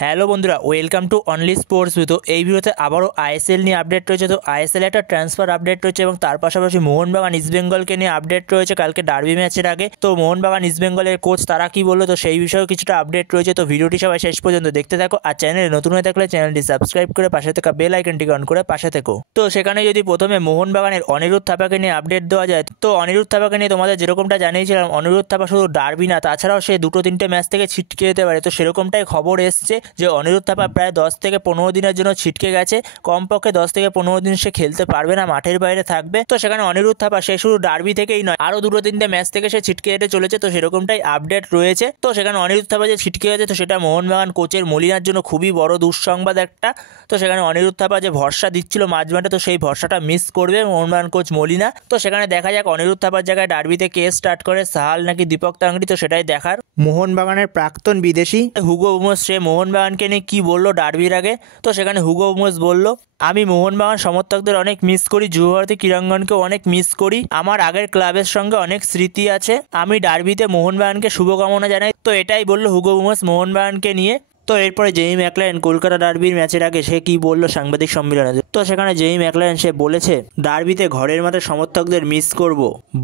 Hello বন্ধুরা, welcome to only sports view. তো এই ভিডিওতে আবারও আইএসএল নিয়ে আপডেট রয়েছে। তো আইএসএল একটা ট্রান্সফার আপডেট রয়েছে এবং তার পাশাপাশি মোহনবাগান ইস্টবেঙ্গলকে নিয়ে আপডেট রয়েছে কালকে ডার্বি ম্যাচের আগে। তো মোহনবাগান ইস্টবেঙ্গলের কোচ তারা কি বললো, তো সেই বিষয়েও কিছুটা আপডেট রয়েছে। তো ভিডিওটি সবাই শেষ পর্যন্ত দেখতে থাকো, আর চ্যানেলে নতুন হয়ে থাকলে চ্যানেলটি সাবস্ক্রাইব করে পাশে থাকা বেল আইকনটি অন করে পাশে থেকো। তো সেখানে যদি প্রথমে মোহনবাগানের অনিরুদ্ধ থাপাকে নিয়ে আপডেট দেওয়া যায়, তো অনিরুদ্ধ থাপাকে নিয়ে তোমাদের যেরকমটা জানিয়েছিলাম, অনিরুদ্ধ থাপা শুধু ডার্বি না, তাছাড়াও সে 2-3টে ম্যাচ থেকে ছিটকে যেতে পারে। তো সেরকমটাই খবর এসছে যে অনিরুদ্ধ থাপা প্রায় 10 থেকে 15 দিনের জন্য ছিটকে গেছে। কমপক্ষে 10 থেকে 15 দিন সে খেলতে পারবে না, মাঠের বাইরে থাকবে। তো সেখানে অনিরুদ্ধ থাপা সে শুধু ডার্বি থেকেই নয়, আরও 2-3টে ম্যাচ থেকে সে ছিটকে যেতে চলেছে। তো সেরকমটাই আপডেট রয়েছে। তো সেখানে অনিরুদ্ধ থাপা যে ছিটকে গেছে, তো সেটা মোহনবাগান কোচের মলিনার জন্য খুবই বড় দুঃসংবাদ একটা। তো সেখানে অনিরুদ্ধ থাপা যে ভরসা দিচ্ছিল মাঝমাঠে, তো সেই ভরসাটা মিস করবে মোহনবাগান কোচ মলিনা। তো সেখানে দেখা যাক অনিরুদ্ধ থাপার জায়গায় ডার্বিতে কে স্টার্ট করে, সাহাল নাকি দীপক তাংরি, তো সেটাই দেখার। মোহনবাগানের প্রাক্তন বিদেশি হুগো বুমোস সে মোহনবাগানকে নিয়ে কি বললো ডার্বির আগে। তো সেখানে হুগো বুমোস বলল, আমি মোহনবাগান সমর্থকদের অনেক মিস করি, যুবভারতী ক্রীড়াঙ্গনকেও অনেক মিস করি, আমার আগের ক্লাবের সঙ্গে অনেক স্মৃতি আছে, আমি ডার্বিতে মোহনবাগানকে শুভকামনা জানাই। তো এটাই বললো হুগো বুমোস মোহনবাগানকে নিয়ে। তো এরপরে জেমি ম্যাকলারেন কলকাতা ডার্বির ম্যাচের আগে সে কি বললো সাংবাদিক সম্মেলনে, তো সেখানে জেমি ম্যাকলারেন সে বলেছে, ডার্বিতে ঘরের মাঠে সমর্থকদের মিস করব,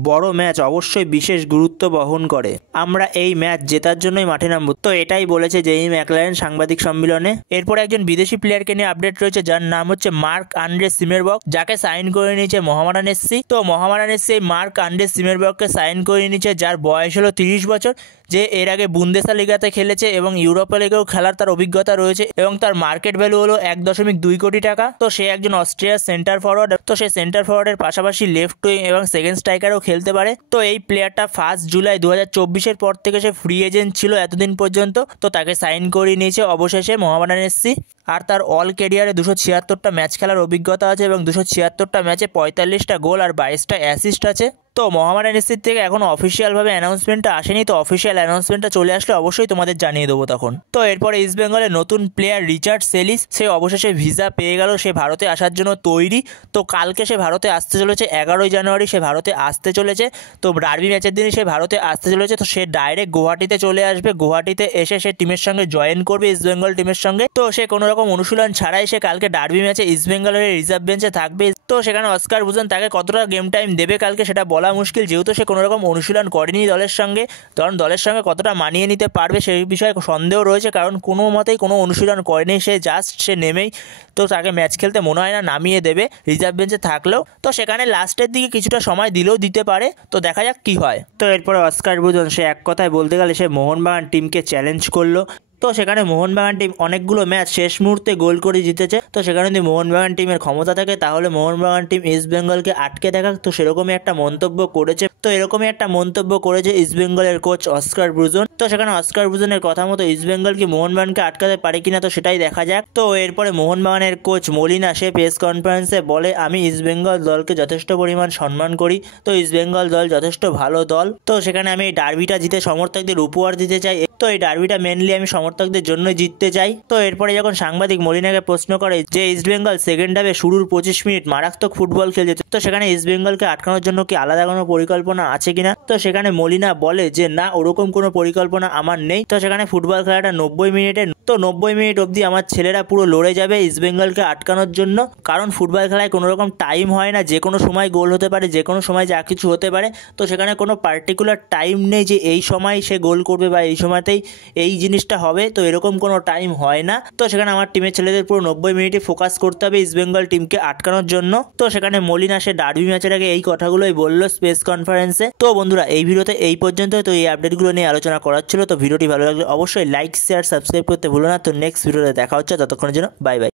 বড় ম্যাচ অবশ্যই বিশেষ গুরুত্ব বহন করে, আমরা এই ম্যাচ জেতার জন্যই মাঠে নামবো। তো এটাই বলেছে জেমি ম্যাকলারেন সাংবাদিক সম্মেলনে। এরপরে একজন বিদেশি প্লেয়ারকে নিয়ে আপডেট রয়েছে, যার নাম হচ্ছে মার্ক আন্ড্রে সিমেরবক, যাকে সাইন করে নিয়েছে মোহামেডান এসসি। তো মোহামেডান এসসি এই মার্ক আন্ড্রে সিমেরবককে সাইন করে নিয়েছে, যার বয়স হলো 30 বছর, যে এর আগে বুন্দেসলিগাতে খেলেছে এবং ইউরোপা লিগেও খেলার তার অভিজ্ঞতা রয়েছে এবং তার মার্কেট ভ্যালু হলো 1.2 কোটি টাকা। তো সে একজন অস্ট্রিয়ার সেন্টার ফরওয়ার্ড। তো সে সেন্টার ফরওয়ার্ডের পাশাপাশি লেফট উইং এবং সেকেন্ড স্ট্রাইকারও খেলতে পারে। তো এই প্লেয়ারটা 1 জুলাই 2024-এর পর থেকে সে ফ্রি এজেন্ট ছিল এতদিন পর্যন্ত। তো তাকে সাইন করিয়ে নিয়েছে অবশেষে মোহামেডান এসসি। আর তার অল ক্যারিয়ারে 276টা ম্যাচ খেলার অভিজ্ঞতা আছে এবং 276টা ম্যাচে 45টা গোল আর 22টা অ্যাসিস্ট আছে। তো মোহামেডান এসসির থেকে এখনও অফিসিয়ালভাবে অ্যানাউন্সমেন্টটা আসেনি, তো অফিসিয়াল অ্যানাউন্সমেন্টটা চলে আসলে অবশ্যই তোমাদের জানিয়ে দেবো তখন। তো এরপরে ইস্টবেঙ্গলের নতুন প্লেয়ার রিচার্ড সেলিস, সে অবশেষে ভিসা পেয়ে গেল, সে ভারতে আসার জন্য তৈরি। তো কালকে সে ভারতে আসতে চলেছে, 11ই জানুয়ারি সে ভারতে আসতে চলেছে। তো ডার্বি ম্যাচের দিনে সে ভারতে আসতে চলেছে। তো সে ডাইরেক্ট গুয়াহাটিতে চলে আসবে, গুয়াহাটিতে এসে সে টিমের সঙ্গে জয়েন করবে, ইস্টবেঙ্গল টিমের সঙ্গে। তো সে কোনো রকম অনুশীলন ছাড়াই সে কালকে ডার্বি ম্যাচে ইস্টবেঙ্গলের রিজার্ভ বেঞ্চে থাকবে। তো সেখানে অস্কার বুজন তাকে কতটা গেম টাইম দেবে কালকে সেটা বলা মুশকিল, যেহেতু সে কোনো রকম অনুশীলন করেনি দলের সঙ্গে। কারণ দলের সঙ্গে কতটা মানিয়ে নিতে পারবে সেই বিষয়ে সন্দেহ রয়েছে, কারণ কোনো মতেই কোনো অনুশীলন করেনি সে, জাস্ট সে নেমেই। তো তাকে ম্যাচ খেলতে মনে হয় না নামিয়ে দেবে রিজার্ভ বেঞ্চে থাকলেও। তো সেখানে লাস্টের দিকে কিছুটা সময় দিলেও দিতে পারে, তো দেখা যাক কি হয়। তো এরপরে অস্কার বুজন সে এক কথায় বলতে গেলে সে মোহনবাগান টিমকে চ্যালেঞ্জ করলো। তো সেখানে মোহনবাগান টিম অনেকগুলো ম্যাচ শেষ মুহূর্তে গোল করে জিতেছে। তো সেখানে যদি মোহনবাগান টিমের ক্ষমতা থাকে তাহলে মোহনবাগান টিম ইস্টবেঙ্গলকে আটকে দেখাক, তো সেরকমই একটা মন্তব্য করেছে। তো এরকমই একটা মন্তব্য করেছে ইস্টবেঙ্গলের কোচ অস্কার ব্রুজন। তো সেখানে অস্কার ব্রুজনের কথা মতো ইস্টবেঙ্গল কি মোহনবাগানকে আটকাতে পারে কিনা, তো সেটাই দেখা যাক। তো এরপরে মোহনবাগানের কোচ মলিনা সে প্রেস কনফারেন্সে বলে, আমি ইস্টবেঙ্গল দলকে যথেষ্ট পরিমাণ সম্মান করি, তো ইস্টবেঙ্গল দল যথেষ্ট ভালো দল। তো সেখানে আমি এই ডার্বিটা জিতে সমর্থকদের উপহার দিতে চাই, তো এই ডার্বিটা মেনলি আমি সমর্থকদের জন্য জিততে চাই। তো এরপরে যখন সাংবাদিক মলিনাকে প্রশ্ন করে যে ইস্টবেঙ্গল সেকেন্ড হাফে শুরুর 25 মিনিট মারাত্মক ফুটবল খেলছে, তো সেখানে ইস্টবেঙ্গলকে আটকানোর জন্য কি আলাদা কোনো পরিকল্পনা আছে কিনা, তো সেখানে মলিনা বলে যে না, ওরকম কোনো পরিকল্পনা আমার নেই। তো সেখানে ফুটবল খেলাটা 90 মিনিটে, তো 90 মিনিট অবধি আমার ছেলেরা পুরো লড়ে যাবে ইস্টবেঙ্গলকে আটকানোর জন্য, কারণ ফুটবল খেলায় কোনো রকম টাইম হয় না, যে কোনো সময় গোল হতে পারে, যে কোনো সময় যা কিছু হতে পারে। তো সেখানে কোনো পার্টিকুলার টাইম নেই যে এই সময় সে গোল করবে বা এই সময়তেই এই জিনিসটা হবে, তো এরকম কোনো টাইম হয় না। তো সেখানে আমার টিমের ছেলেদের পুরো 90 মিনিটে ফোকাস করতে হবে ইস্টবেঙ্গল টিমকে আটকানোর জন্য। তো সেখানে মলিনা সে ডার্বি ম্যাচের আগে এই কথাগুলোই বললো প্রেস কনফারেন্সে। তো বন্ধুরা এই ভিডিওতে এই পর্যন্ত, তো এই আপডেটগুলো নিয়ে আলোচনা করার ছিল। তো ভিডিওটি ভালো লাগলে অবশ্যই লাইক শেয়ার সাবস্ক্রাইব করতে ভুলো না। তো নেক্সট ভিডিওতে দেখা হচ্ছে, ততক্ষণের জন্য বাই বাই।